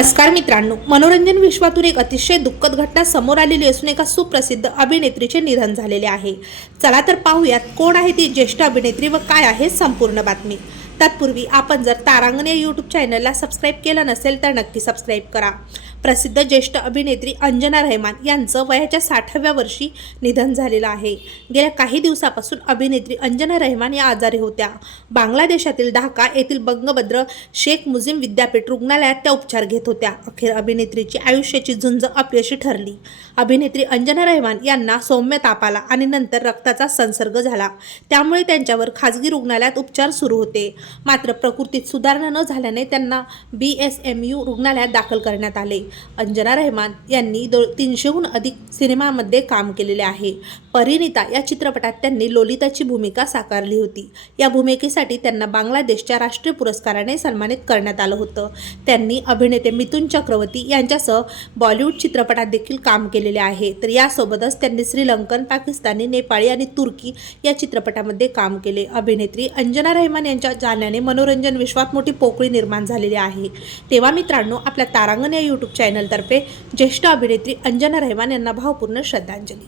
नमस्कार मित्रांनो. मनोरंजन विश्वातून एक अतिशय दुःखद घटना समोर आलेली असून एका सुप्रसिद्ध अभिनेत्रीचे निधन झालेले आहे. चला तर पाहूयात कोण आहे ती ज्येष्ठ अभिनेत्री व काय आहे संपूर्ण बातमी. तत्पूर्वी आपण जर तारांगण या यूट्यूब चॅनलला सबस्क्राईब केलं नसेल तर नक्की सबस्क्राईब करा. प्रसिद्ध ज्येष्ठ अभिनेत्री अंजना रहमान यांचं वयाच्या साठाव्या वर्षी निधन झालेलं आहे. गेल्या काही दिवसापासून अभिनेत्री अंजना रहमान या आजारी होत्या. बांगलादेशातील ढाका येथील बंगभद्र शेख मुझीम विद्यापीठ रुग्णालयात त्या उपचार घेत होत्या. अखेर अभिनेत्रीची आयुष्याची झुंज अपयशी ठरली. अभिनेत्री अंजना रहमान यांना सौम्य ताप आला आणि नंतर रक्ताचा संसर्ग झाला. त्यामुळे त्यांच्यावर खाजगी रुग्णालयात उपचार सुरू होते. मात्र प्रकृतीत सुधारणा न झाल्याने त्यांना बी एस एम यू रुग्णालयात दाखल करण्यात आले. अंजना रहमान यांनी दो तीनशेहून अधिक सिनेमामध्ये काम केलेले आहे. परिणिता या चित्रपटात त्यांनी लोलिताची भूमिका साकारली होती. या भूमिकेसाठी त्यांना बांगलादेशच्या राष्ट्रीय पुरस्काराने सन्मानित करण्यात आलं होतं. त्यांनी अभिनेते मिथुन चक्रवर्ती यांच्यासह बॉलिवूड चित्रपटात देखील काम केलेले आहे. तर यासोबतच त्यांनी श्रीलंकन पाकिस्तानी नेपाळी आणि तुर्की या चित्रपटामध्ये काम केले. अभिनेत्री अंजना रहमान यांच्या जाण्याने मनोरंजन विश्वात मोठी पोकळी निर्माण झालेली आहे. तेव्हा मित्रांनो आपल्या तारांगण या यूट्यूब चॅनलतर्फे ज्येष्ठ अभिनेत्री अंजना रहमान यांना भावपूर्ण श्रद्धांजली.